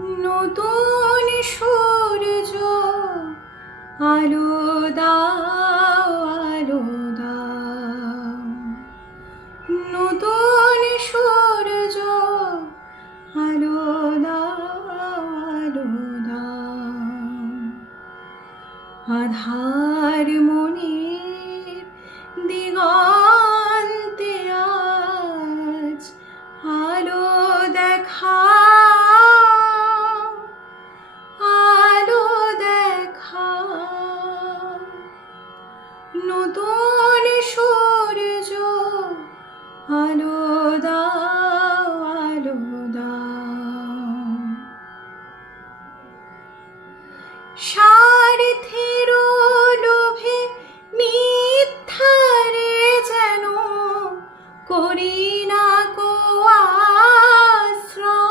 নতুন সূর্য, আলো দাও আলো দাও। নতুন সূর্য, আলো দাও আলো দাও। আধার মনের দিগন্তে নতুন সূর্য আলো দাও আলো দাও। স্বার্থের লোভে যেন করি না কো আশ্রয়।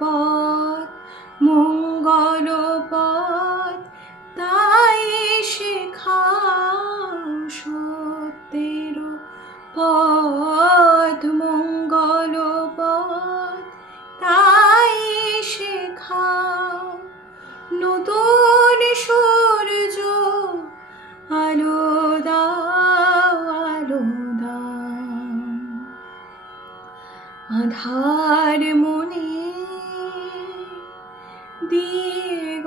পথ, মঙ্গল পথ, তাই শেখাও সত্যের পথ। মঙ্গল পথ, তাই শেখাও নতুন সূর্য আলো দাও। আধার মনে দিয়ে